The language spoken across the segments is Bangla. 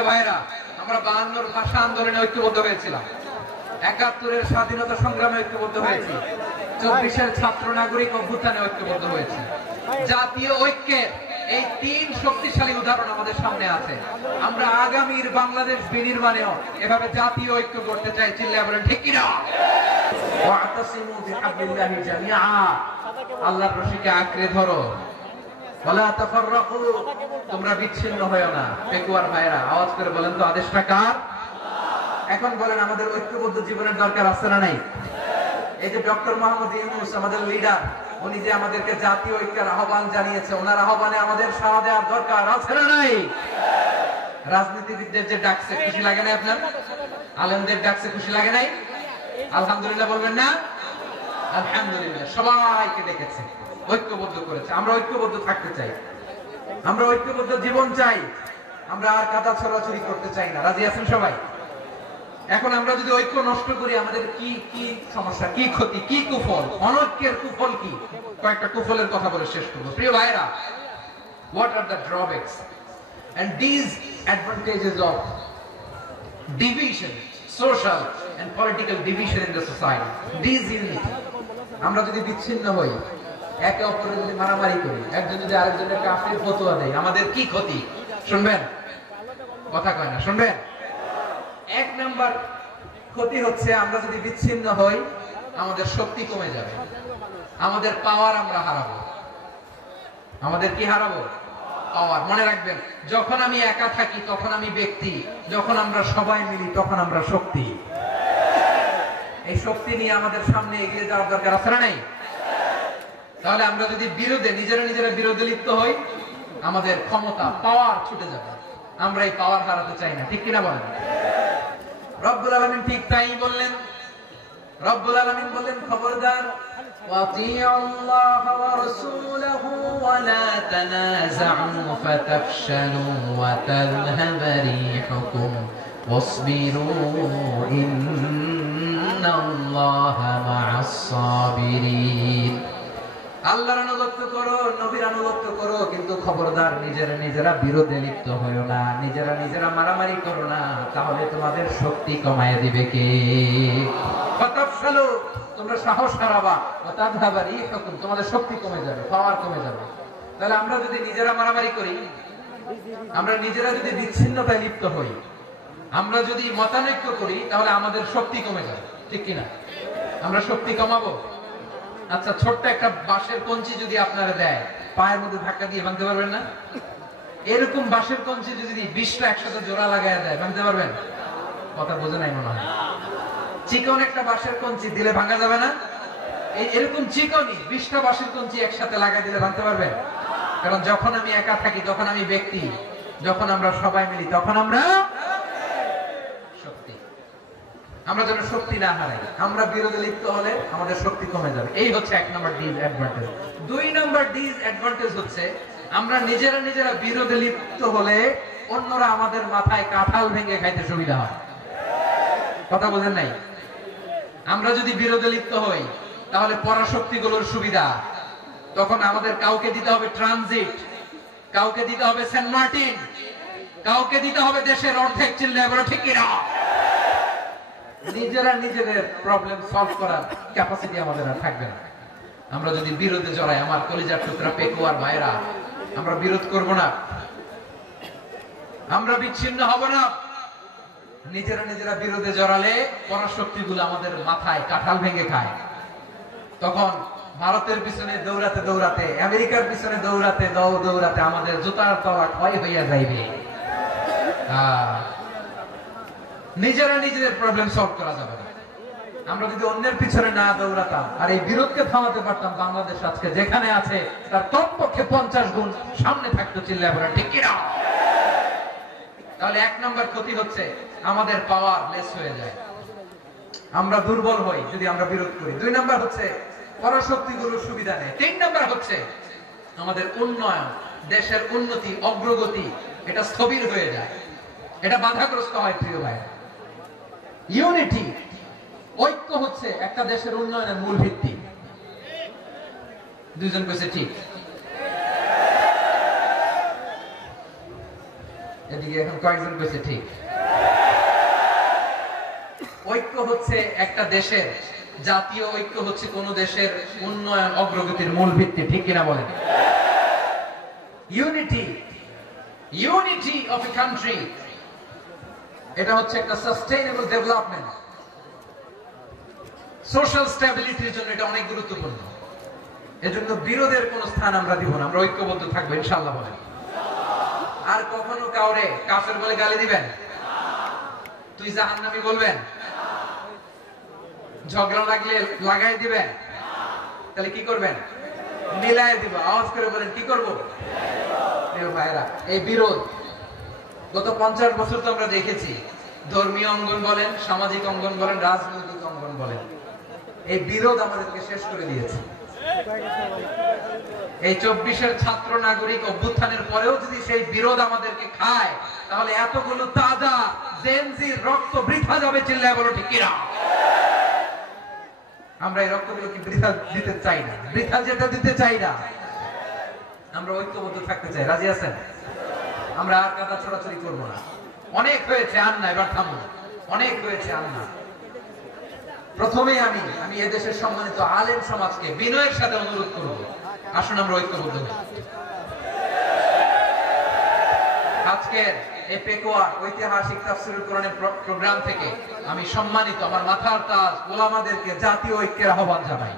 প্রিয় ভাইরা, আমরা 52 ভাষা আন্দোলনে ঐক্যবদ্ধ হয়েছিলাম, 71-এর স্বাধীনতা সংগ্রামে ঐক্যবদ্ধ হয়েছি, 24-এর ছাত্র নাগরিক অভ্যুত্থানে ঐক্যবদ্ধ হয়েছি। জাতীয় ঐক্যের এই 3 শক্তিশালী উদাহরণ আমাদের সামনে আছে। আমরা আগামীর বাংলাদেশ বিনির্মাণেও এভাবে জাতীয় ঐক্য করতে চাই। চিল্লায়ে বলেন ঠিক কিনা? ওয়াতাসিমু বিহাবলিল্লাহি জামিআ, আল্লাহর রশিকে আঁকড়ে ধরো, ওয়ালা তাফাররাকু, তোমরা বিচ্ছিন্ন হয়ো না। পেকুয়ার ভাইরা আওয়াজ করে বলেন তো আদেশটা কার? এখন বলেন আমাদের ঐক্যবদ্ধ জীবনের দরকার আছে না নাই? এই যে ডক্টর মোহাম্মদ ইউনূস আমাদের লিডার, উনি যে আমাদেরকে জাতীয় ঐক্যের আহ্বান জানিয়েছে, ওনার আহ্বানে আমাদের সাড়া দেওয়ার দরকার আছে না নাই? রাজনীতিবিদদের যে ডাকছে খুশি লাগে না আপনার? আলেমদের ডাকছে খুশি লাগে নাই? আলহামদুলিল্লাহ বলবেন না? আলহামদুলিল্লাহ, সবাইকে ডেকেছে, ঐক্যবদ্ধ করেছে। আমরা ঐক্যবদ্ধ থাকতে চাই, আমরা ঐক্যবদ্ধ জীবন চাই, আমরা আর কাদা ছড়াছড়ি করতে চাই না। রাজি আছেন সবাই? এখন আমরা যদি ঐক্য নষ্ট করি আমাদের কি কি সমস্যা, কি ক্ষতি, কি কুফল, অনৈক্যের কুফল কি? কয়েকটা কুফলের কথা বলে শেষ করব। প্রিয় ভাইরা, what are the drawbacks and disadvantages of division, social and political division in the society? Disunity, আমরা যদি বিচ্ছিন্ন হই, একে অপরের যদি মারামারি করি, একজন যদি আরেকজনের কাফির ফতোয়া দেয়, আমাদের কি ক্ষতি? শুনবেন? কথা কয় না, শুনবেন? এক নাম্বার ক্ষতি হচ্ছে আমরা যদি বিচ্ছিন্ন হই আমাদের শক্তি কমে যাবে, আমাদের পাওয়ার আমরা হারাবো। আমাদের কি হারাবো? পাওয়ার। মনে রাখবেন, যখন আমি একা থাকি তখন আমি ব্যক্তি, যখন আমরা সবাই মিলি তখন আমরা শক্তি। এই শক্তি নিয়ে আমাদের সামনে এগিয়ে যাওয়ার দরকার আছে না নাই? তাহলে আমরা যদি নিজেরা বিরোধে লিপ্ত হই, আমাদের ক্ষমতা, পাওয়ার ছুটে যাবে। আমরা এই পাওয়ার হারাতে চাই না, ঠিক কিনা বলেন? রব্বুল আলামিন ঠিক তাই বললেন। রব্বুল আলামিন বলেন, খবরদার, ওয়াতিউল্লাহ ওয়া রাসূলাহু ওয়া লা তানাযাউ ফাতাফশালু ওয়া তাযহাবা রিহুকুম ওয়াসবিরু ইন্নাল্লাহা মা'আস সাবিরিন। আল্লাহর আনুগত্য করো, নবীর আনুগত্য করো, কিন্তু খবরদার নিজেরা বিরোধে লিপ্ত হয়ো না, নিজেরা মারামারি করো না, তাহলে তোমাদের শক্তি কমায় দিবে কে? ফাতাফশালু, তোমরা সাহস হারাবা, ওয়া তাযহাবা রিহুকুম, তোমাদের শক্তি কমে যাবে, পাওয়ার কমে যাবে। তাহলে আমরা যদি নিজেরা মারামারি করি, আমরা নিজেরা যদি বিচ্ছিন্নতায় লিপ্ত হই, আমরা যদি মতানৈক্য করি, তাহলে আমাদের শক্তি কমে যাবে, ঠিক কিনা? আমরা শক্তি কমাবো। আচ্ছা, ছোট্ট একটা বাঁশের কঞ্চি যদি আপনারা দেয়, পায়ের মধ্যে ধাক্কা দিয়ে ভাঙতে পারবেন না? এরকম বাঁশের কঞ্চি যদি 20টা একসাথে জোড়া লাগায় দেয়, ভাঙতে পারবেন? কথা বোঝে নাই মনে হয়। চিকন একটা বাঁশের কঞ্চি দিলে ভাঙা যাবে না? এরকম চিকনই 20টা বাঁশের কঞ্চি একসাথে লাগাই দিলে ভাঙতে পারবেন? কারণ যখন আমি একা থাকি তখন আমি ব্যক্তি, যখন আমরা সবাই মিলি তখন আমরা শক্তি। আমরা যেন শক্তি না হারাই, আমরা বিরোধে লিপ্ত হলে আমাদের শক্তি কমে যাবে। এই হচ্ছে 1 নম্বর ডিসঅ্যাডভান্টেজ। 2 নম্বর ডিসঅ্যাডভান্টেজ হচ্ছে আমরা নিজেরা বিরোধে লিপ্ত হলে অন্যরা আমাদের মাথায় কাঁঠাল ভেঙে খাইতে সুবিধা হয়। কথা বোঝেন নাই? আমরা যদি বিরোধে লিপ্ত হই তাহলে পরাশক্তিগুলোর সুবিধা, তখন আমাদের কাউকে দিতে হবে ট্রানজিট, কাউকে দিতে হবে সেন্ট মার্টিন, কাউকে দিতে হবে দেশের অর্ধেক। চিল্লায় বলো ঠিক কিনা? নিজেদের প্রবলেম সলভ করার ক্যাপাসিটি আমাদের আর থাকবে না। আমরা যদি বিরোধে জড়াই, আমার কলিজার টুকরা পেকুয়ার ভাইরা, আমরা বিরোধ করব না, আমরা বিচ্ছিন্ন হব না। নিজেরা বিরোধে জড়ালে পরাশক্তিগুলো আমাদের মাথায় কাঁঠাল ভেঙে খায়। তখন ভারতের পিছনে দৌড়াতে, আমেরিকার পিছনে দৌড়াতে আমাদের জুতার তলা ক্ষয় হইয়া যাইবে। নিজেদের প্রবলেম সলভ করা যাবে না। আমরা যদি অন্যের পিছনে না দৌড়াতাম আর এই বিরোধকে থামাতে পারতাম, বাংলাদেশ আজকে যেখানে আছে তার কমপক্ষে 50 গুণ সামনে থাকতো। চিল্লায় বলেন ঠিক কিনা? তাহলে 1 নম্বর ক্ষতি হচ্ছে আমাদের পাওয়ার লেস হয়ে যায়, আমরা দুর্বল হই যদি আমরা বিরোধ করি। 2 নম্বর হচ্ছে পরাশক্তিগুলোর সুবিধা নেই। 3 নম্বর হচ্ছে আমাদের উন্নয়ন, দেশের উন্নতি, অগ্রগতি, এটা স্থবির হয়ে যায়, এটা বাধাগ্রস্ত হয়। প্রিয় ভাই, ইউনিটি, ঐক্য হচ্ছে একটা দেশের উন্নয়নের মূল ভিত্তি। দুইজন কইছে ঠিক। এদিকে এখন কয়েকজন কইছে ঠিক। ঐক্য হচ্ছে একটা দেশের, জাতীয় ঐক্য হচ্ছে কোন দেশের উন্নয়ন অগ্রগতির মূল ভিত্তি, ঠিক কিনা বলেন? ইউনিটি অফ এ কান্ট্রি, এটা হচ্ছে একটা সাস্টেইনেবল ডেভেলপমেন্ট, সোশ্যাল স্ট্যাবিলিটির জন্য এটা অনেক গুরুত্বপূর্ণ। এজন্য বিরোধের কোন স্থান আমরা দিব না, আমরা ঐক্যবদ্ধ থাকবো ইনশাআল্লাহ বলেন। আর কখনো কাউরে কাফের বলে গালি দিবেন? তুই জাহান্নামী বলবেন? ঝগড়া লাগলে লাগাই দিবেন? তাহলে কি করবেন? মিলাই দিব। আওয়াজ করে বলেন কি করব? প্রিয় ভাইরা, এই বিরোধ গত 50 বছর তো আমরা দেখেছি, ধর্মীয় অঙ্গন বলেন, সামাজিক অঙ্গন বলেন, রাজনৈতিক অঙ্গন বলেন, এই বিরোধ আমাদেরকে শেষ করে দিয়েছে। এই 24-এর ছাত্র নাগরিক অভ্যুত্থানের পরেও যদি সেই বিরোধ আমাদেরকে খায়, তাহলে এতগুলো তাজা জেনজির রক্ত বৃথা যাবে। চিল্লায় বলো ঠিক কিনা? আমরা এই রক্তগুলোকে বৃথা দিতে চাই না, বৃথা যেটা দিতে চাই না। আমরা ঐক্যবদ্ধ থাকতে চাই। রাজি আছেন? আমরা আর কাদা ছড়াছড়ি করবো না। অনেক হয়েছে, আর না, এবার থামুন। অনেক হয়েছে, আর না। প্রথমে আমি এদেশের সম্মানিত আলেম সমাজকে বিনয়ের সাথে অনুরোধ করব, আসুন আমরা ঐক্যবদ্ধ হই। আজকের এই পেকুয়ার ঐতিহাসিক তাফসীরুল কোরআনের প্রোগ্রাম থেকে আমি সম্মানিত আমার মাথার তাজ উলামাদেরকে জাতীয় ঐক্যের আহ্বান জানাই।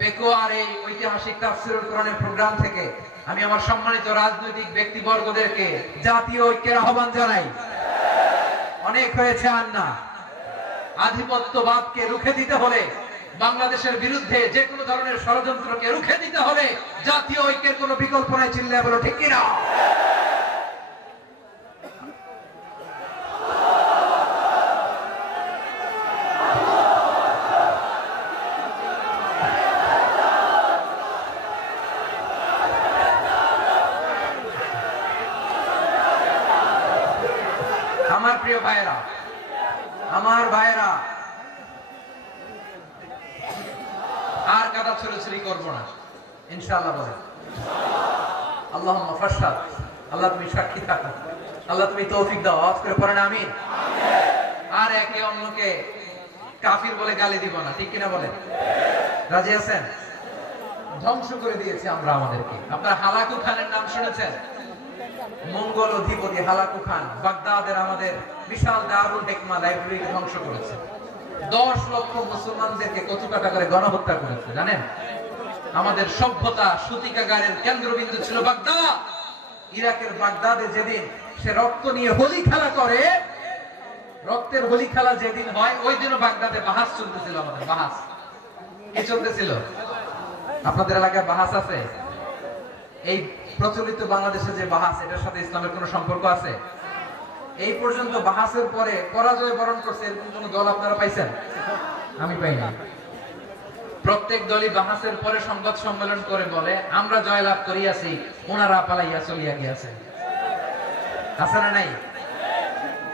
পেকুয়ার এই ঐতিহাসিক তাফসীরুল কোরআনের প্রোগ্রাম থেকে আমি আমার সম্মানিত রাজনৈতিক ব্যক্তিবর্গদেরকে জাতীয় ঐক্যের আহ্বান জানাই। অনেক হয়েছে, আর না। আধিপত্যবাদকে রুখে দিতে হলে, বাংলাদেশের বিরুদ্ধে যে কোনো ধরনের ষড়যন্ত্রকে রুখে দিতে হলে জাতীয় ঐক্যের কোনো বিকল্প নাই। চিল্লায় বলো ঠিক কিনা? আমার প্রিয় ভাইয়েরা, আমার ভাইয়েরা, আর কাদা ছড়াছড়ি করব না ইনশাআল্লাহ বলেন। আল্লাহুম্মা ফাশহাদ। আল্লাহ তুমি সাক্ষী থাকো, আল্লাহ তুমি তৌফিক দাও। আওয়াজ করে পড়েন আমিন। আর একে অন্যকে কাফির বলে গালি দিব না, ঠিক কিনা বলেন? রাজি আছেন? ধ্বংস করে দিয়েছে আমরা আমাদেরকে। আপনারা হালাকু খানের নাম শুনেছেন? মঙ্গল অধিপতি হালাকু খান বাগদাদের আমাদের বিশাল দারুল হিকমা লাইব্রেরি ধ্বংস করেছে। 10 লক্ষ মুসলমানদেরকে কচুকাটা করে গণহত্যা করেছে। জানেন, আমাদের সভ্যতা সূতিকাগারের কেন্দ্রবিন্দু ছিল বাগদাদ। ইরাকের বাগদাদে যেদিন সে রক্ত নিয়ে হোলি খেলা করে, রক্তের হোলি খেলা যেদিন হয়, ওই দিনও বাগদাদে বাহাস চলতেছিল। আমাদের বাহাস কি চলতেছিল? আপনাদের এলাকায় বাহাস আছে? এই প্রচলিত বাংলাদেশে যে বাহাস, এটার সাথে ইসলামের কোন সম্পর্ক আছে? এই পর্যন্ত বাহাসের পরে পরাজয় বরণ করছে এরকম কোন দল আপনারা পাইছেন? আমি পাইনি। প্রত্যেক দলই বাহাসের পরে সংবাদ সম্মেলন করে বলে আমরা জয়লাভ করিয়াছি, ওনারা পালাইয়া চলিয়া গিয়াছে। আছে না নাই?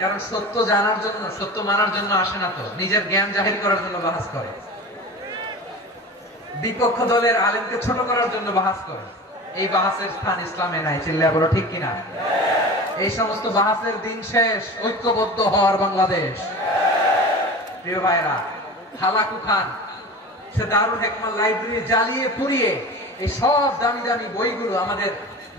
কারণ সত্য জানার জন্য, সত্য মানার জন্য আসে না তো, নিজের জ্ঞান জাহির করার জন্য বাহাস করে। বিপক্ষ দলের আলেমকে ছোট করার জন্য বাহাস করে। এই বাহাসের স্থান ইসলামে নাই। চিল্লায় বলো ঠিক কিনা? এই সমস্ত বাহাসের দিন শেষ। ঐক্যবদ্ধ হওয়ার বাংলাদেশ। প্রিয় ভাইরা, হালাকু খান সে দারুল হিকমা লাইব্রেরি জ্বালিয়ে পুড়িয়ে এই সব দামি দামি বইগুলো, আমাদের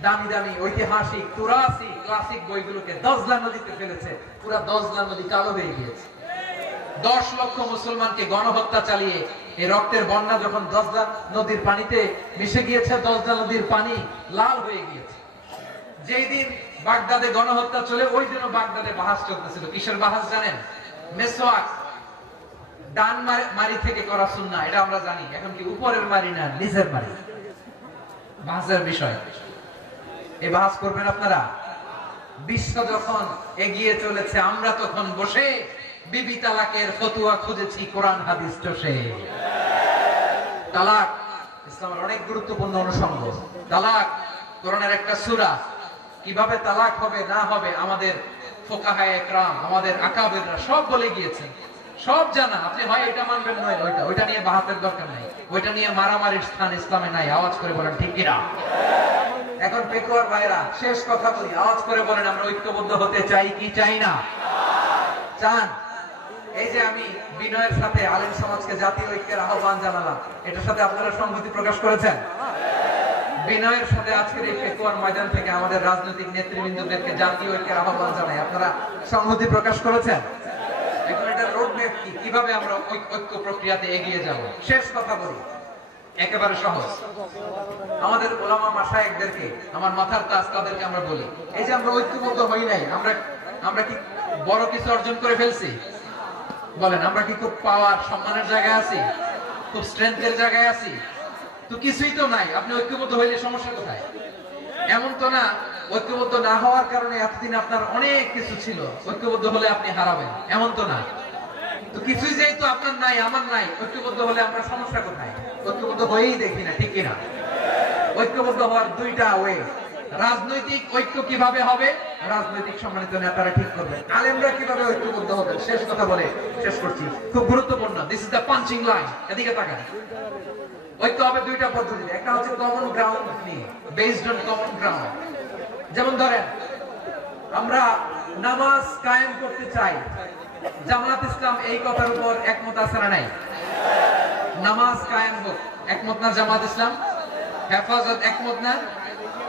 দামি দামি ঐতিহাসিক তুরাসি ক্লাসিক বইগুলোকে দজলা নদীতে ফেলেছে। পুরা দজলা নদী কালো হয়ে গিয়েছে। 10 লক্ষ মুসলমানকে গণহত্যা চালিয়ে এই রক্তের বন্যা যখন দজলা নদীর পানিতে মিশে গিয়েছে, দজলা নদীর পানি লাল হয়ে গিয়েছে। যেই দিন বাগদাদে গণহত্যা চলে, ওই দিনও বাগদাদে বাহাস চলতেছিল। কিসের বাহাস জানেন? মেসওয়াক, ডান মারি থেকে করা সুন্নাহ, এটা আমরা জানি। এখন কি উপরের মারি না নিচের মারি? বাহাসের বিষয়। এই বাহাস করবেন আপনারা? বিশ্ব যখন এগিয়ে চলেছে, আমরা তখন বসে বিবি তালাকের ফতোয়া খুঁজেছি কোরআন হাদিস চষে। তালাক ইসলামের অনেক গুরুত্বপূর্ণ অনুষঙ্গ। তালাক কোরআনের একটা সূরা। কিভাবে তালাক হবে না হবে আমাদের ফুকাহায়ে ইকরাম, আমাদের আকাবেররা সব বলে গিয়েছেন, সব জানা। আপনি হয় এটা মানবেন নয় ওইটা। ওইটা নিয়ে বাহাতের দরকার নাই, ওইটা নিয়ে মারামারির স্থান ইসলামে নাই। আওয়াজ করে বলেন ঠিক কিনা? এখন পেকুয়ার ভাইরা শেষ কথা বলি, আওয়াজ করে বলেন আমরা ঐক্যবদ্ধ হতে চাই কি চাই না? চান? এই যে আমি বিনয়ের সাথে আলেম সমাজকে জাতীয় ঐক্যের আহ্বান জানালাম, এটার সাথে আপনারা সংহতি প্রকাশ করেছেন? বিনয়ের সাথে আজকের এই পেকুয়ার ময়দান থেকে আমাদের রাজনৈতিক নেতৃবৃন্দদেরকে জাতীয় ঐক্যের আহ্বান জানাই, আপনারা সংহতি প্রকাশ করেছেন? এখন এটা রোডম্যাপ কি, কিভাবে আমরা ঐক্য প্রক্রিয়াতে এগিয়ে যাব? শেষ কথা বলি, একেবারে সহজ। আমাদের ওলামা মাশায়েখদেরকে, আমার মাথার তাজ তাদেরকে আমরা বলি, এই যে আমরা ঐক্যবদ্ধ হই নাই, আমরা কি বড় কিছু অর্জন করে ফেলছি? বলেন, আমরা কি খুব পাওয়ার সম্মানের জায়গায় আছি? খুব স্ট্রেংথের জায়গায় আছি? তো কিছুই তো নাই। আপনি ঐক্যবদ্ধ হইলে সমস্যা কোথায়? এমন তো না ঐক্যবদ্ধ না হওয়ার কারণে এতদিন আপনার অনেক কিছু ছিল, ঐক্যবদ্ধ হলে আপনি হারাবেন, এমন তো না। তো কিছুই যেহেতু আপনার নাই, আমার নাই, ঐক্যবদ্ধ হলে আমরা সমস্যা কোথায়? ঐক্যবদ্ধ হয়েই দেখি না, ঠিক কিনা? ঐক্যবদ্ধ হওয়ার দুইটা ওয়ে। রাজনৈতিক ঐক্য কিভাবে হবে? রাজনৈতিক সম্মানিত নেতারা ঠিক করবেন। আলেমরা কিভাবে ঐক্যবদ্ধ হবে? শেষ কথা বলে শেষ করছি, খুব গুরুত্বপূর্ণ। This is the punching line. এদিকে তাকান। ঐক্য হবে দুইটা পদ্ধতিতে। একটা হচ্ছে কমন গ্রাউন্ড নিয়ে, বেসড অন কমন গ্রাউন্ড। যেমন ধরেন, আমরা নামাজ কায়েম করতে চাই, জামাত ইসলাম এই কথার উপর একমত আছে না নাই? নামাজ কায়েম হোক, একমত না জামাত ইসলাম? হেফাজত একমত না?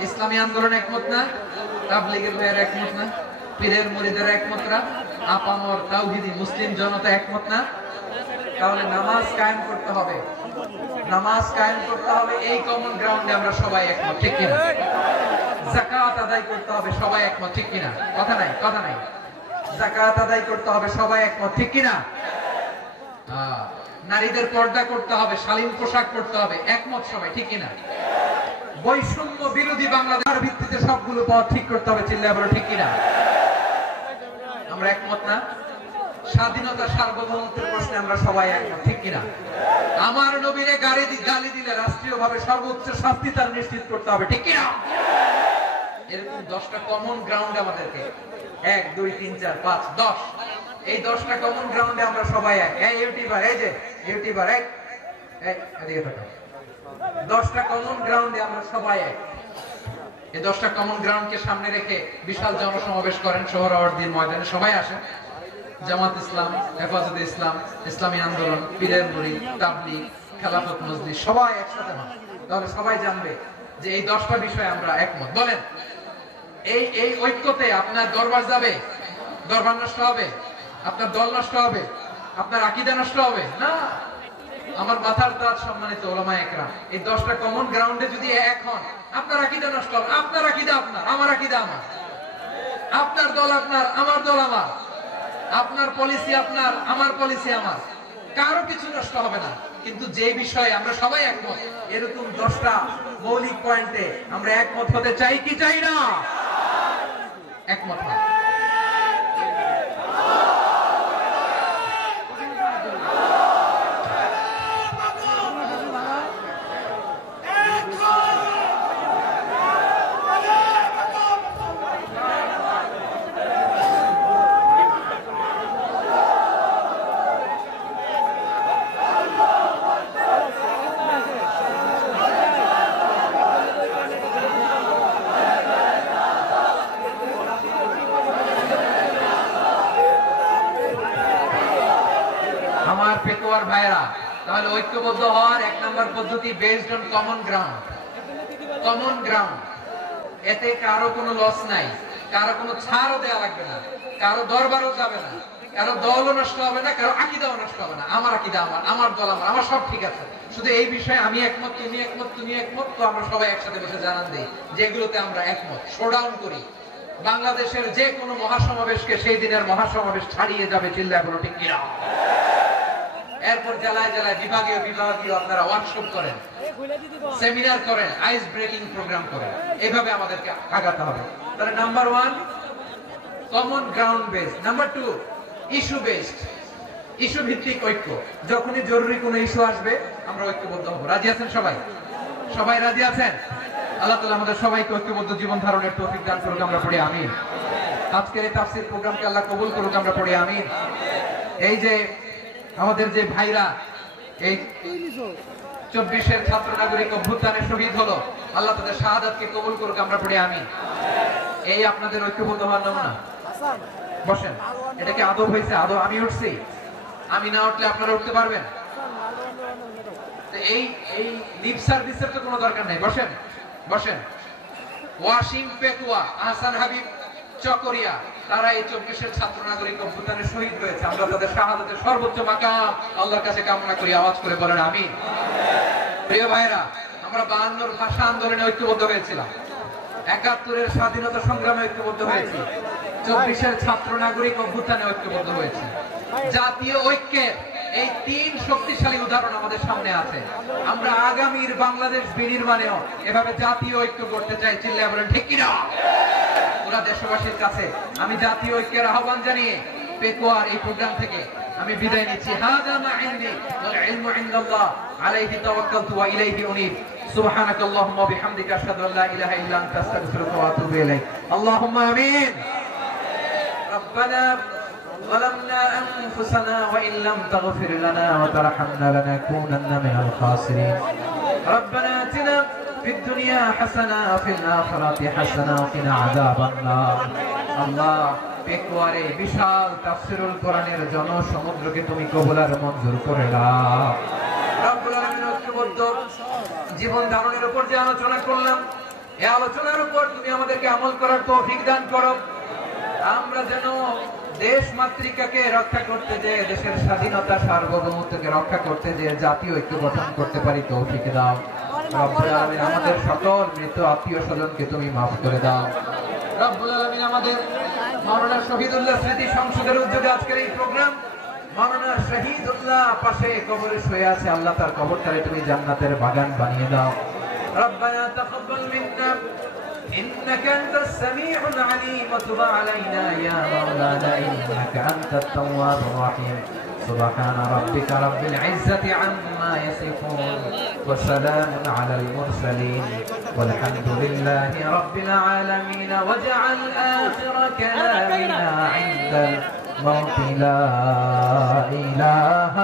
ইসলামী আন্দোলন একমত না? তাবলীগের ভাইয়েরা একমত না? পীরের মুরিদেরা একমত না? আপামর তাওহীদি মুসলিম জনতা একমত না? তাহলে নামাজ কায়েম করতে হবে, নামাজ কায়েম করতে হবে, এই কমন গ্রাউন্ডে আমরা সবাই একমত, ঠিক কিনা? যাকাত আদায় করতে হবে, সবাই একমত, ঠিক কিনা? কথা নাই, কথা নাই। যাকাত আদায় করতে হবে, সবাই একমত, ঠিক কিনা? নারীদের পর্দা করতে হবে, শালীন পোশাক পরতে হবে, একমত সবাই, ঠিক কিনা? বৈষম্য বিরোধী বাংলাদেশের ভিত্তিতে সবগুলো পথ ঠিক করতে হবে, চিল্লায় বলো ঠিক কিনা? আমরা একমত না? স্বাধীনতা সার্বভৌমত্বের প্রশ্নে আমরা সবাই একমত, ঠিক কিনা? আমার নবীরে গালি দিলে রাষ্ট্রীয়ভাবে সর্বোচ্চ শাস্তি তার নিশ্চিত করতে হবে, ঠিক কিনা? এরকম 10টা কমন গ্রাউন্ড আমাদেরকে, 1 2 3 4 5 10, এই 10টা কমন গ্রাউন্ডে আমরা সবাই এক। এই ইউটিউবার, এই যে ইউটিউবার, এদিকে তাকাও। 10টা কমন গ্রাউন্ডে আমরা সবাই এক। এই 10টা কমন গ্রাউন্ডকে সামনে রেখে বিশাল জনসমাবেশ করেন সোহরাওয়ার্দীর ময়দানে, সবাই আসেন। জামাত ইসলাম, হেফাজতে ইসলাম, ইসলামী আন্দোলন, পীরের মুরিদ, তাবলীগ, খেলাফত মজলিস, সবাই একসাথে হন। তাহলে সবাই জানবে যে এই 10টা বিষয়ে আমরা একমত। বলেন, এই ঐক্যতে আপনার দরবার যাবে? দরবার নষ্ট হবে? আপনার দল নষ্ট হবে? আপনার আকীদা নষ্ট হবে? না। আমার মাথার তাজ সম্মানিত ওলামায়ে কেরাম, এই 10টা কমন গ্রাউন্ডে যদি এক হন, আপনার আকীদা নষ্ট হবে? আপনার আকীদা আপনার, আমার আকীদা আমার, আপনার দল আপনার, আমার দল আমার, আপনার পলিসি আপনার, আমার পলিসি আমার, কারো কিছু নষ্ট হবে না। কিন্তু যে বিষয়ে আমরা সবাই একমত, এরকম 10টা মৌলিক পয়েন্টে আমরা একমত হতে চাই কি চাই না? একমত হয়। ভাইরা, তাহলে ঐক্যবদ্ধ হওয়ার 1 নম্বর পদ্ধতি based on common ground. Common ground, এতে কারো কোনো লস নাই, কারো কোনো ছাড়ও দেওয়া লাগবে না, কারো দরবারও যাবে না, কারো দলও নষ্ট হবে না, কারো আকীদাও নষ্ট হবে না। আমার আকীদা আমার, আমার দল আমার, আমার সব ঠিক আছে। শুধু এই বিষয়ে আমি একমত, তুমি একমত, তুমি একমত, তো আমরা সবাই একসাথে বসে জানান দেই যে এগুলোতে আমরা একমত। শোডাউন করি। বাংলাদেশের যে কোনো মহাসমাবেশকে সেই দিনের মহাসমাবেশ ছাড়িয়ে যাবে, চিল্লায় বলো ঠিক কিনা? এরপর জেলায় জেলায় বিভাগীয় আপনারা ওয়ার্কশপ করেন, সেমিনার করেন, আইস ব্রেকিং প্রোগ্রাম করেন। এইভাবে আমাদেরকে আগাতে হবে। তাহলে number 1 common ground base, number 2 issue based, issue ভিত্তিক ঐক্য। যখনই জরুরি কোনো ইস্যু আসবে আমরা ঐক্যবদ্ধ হব। রাজি আছেন সবাই? সবাই রাজি আছেন? আল্লাহ তাআলা আমাদের সবাইকে ঐক্যবদ্ধ জীবন ধারণের তৌফিক দান করুক, আমরা পড়ি আমিন। আজকের এই তাফসীর প্রোগ্রামকে আল্লাহ কবুল করুক, আমরা পড়ি আমিন। এই যে আমাদের যে ভাইরা, এই 24-এর ছাত্র নাগরিক অভ্যুত্থানে শহীদ হলো, আল্লাহ তাদের শাহাদাতকে কবুল করুক, আমরা পড়ি আমিন। এই আপনাদের ঐক্যবদ্ধ হওয়ার নমুনা। বসেন, এটা কি আদব হয়েছে? আদব আমি উঠছি, আমি না উঠলে আপনারা উঠতে পারবেন? এই এই লিপ সার্ভিসের তো কোনো দরকার নেই। বসেন বসেন। ওয়াসিম পেকুয়া, আহসান হাবিব চকরিয়া, তারা এই 24-এর ছাত্র নাগরিক অভ্যুত্থানে শহীদ হয়েছে। আমরা তাদের শাহাদাতের সর্বোচ্চ মাকাম আল্লাহর কাছে কামনা করি। আওয়াজ করে বলেন আমিন। প্রিয় ভাইরা, আমরা 52-র ভাষা আন্দোলনে ঐক্যবদ্ধ হয়েছিলাম, 71-এর স্বাধীনতা সংগ্রামে ঐক্যবদ্ধ হয়েছি, 24-এর ছাত্র নাগরিক অভ্যুত্থানে ঐক্যবদ্ধ হয়েছি। জাতীয় ঐক্যের এই 3 শক্তিশালী উদাহরণ আমাদের সামনে আছে। আমরা আগামীর বাংলাদেশ বিনির্মাণেও এভাবে জাতীয় ঐক্য করতে চাই। চিল্লায়া বলেন ঠিক কিনা? পুরা দেশবাসীর কাছে আমি জাতীয় ঐক্যের আহ্বান জানিয়ে পেকুয়ার এই প্রোগ্রাম থেকে আমি বিদায় নিচ্ছি। হাযা মা ইনদি ওয়াল ইলমু ইনদাল্লাহ আলাইহি তাওয়াক্কালতু ওয়া ইলাইহি উনীব। সুবহানাকাল্লাহুম্মা ওয়া বিহামদিকা আশহাদু আল্লা ইলাহা ইল্লা আনতা আস্তাগফিরুকা ওয়া আতুবু ইলাইক। আল্লাহুম্মা আমিন। রব্বানা ظلمنا أنفسنا وإن لم تغفر لنا وترحمنا لنكونن من الخاسرين. ربنا آتنا في الدنيا حسنة وفي الآخرة حسنة وقنا عذاب النار. الله পেকুয়ারে বিশাল তাফসীরুল কোরআনের জনসমুদ্রকে তুমি কবুল আর মঞ্জুর করে নাও। রব্বুল আলামিন ঐক্যবদ্ধ জীবন ধারণের উপর যে আলোচনা করলাম, এই আলোচনার উপর তুমি আমাদেরকে আমল করার তৌফিক দান করো। আমরা যেন দেশ মাতৃকাকে রক্ষা করতে যে, দেশের স্বাধীনতা সার্বভৌমত্বকে রক্ষা করতে যে জাতীয় ঐক্য গঠন করতে পারি তৌফিক দাও। রব্বুল আলামিন আমাদের সকল মৃত আত্মীয় স্বজনকে তুমি মাফ করে দাও। রব্বুল আলামিন আমাদের মাওলানা শহীদুল্লাহ স্মৃতি সংসদের উদ্যোগে আজকের এই প্রোগ্রাম, মাওলানা শহীদুল্লাহ পাশে কবরে শুয়ে আছে, আল্লাহ তার কবরটারে তুমি জান্নাতের বাগান বানিয়ে দাও। রব্বানা তাকাব্বাল মিন্না إنك أنت السميع العليم وتب علينا يا مولانا إنك أنت التواب الرحيم. سبحان ربك رب العزة عما يصفون وسلام على المرسلين والحمد لله رب العالمين. واجعل آخر كلامنا عند الموت لا إله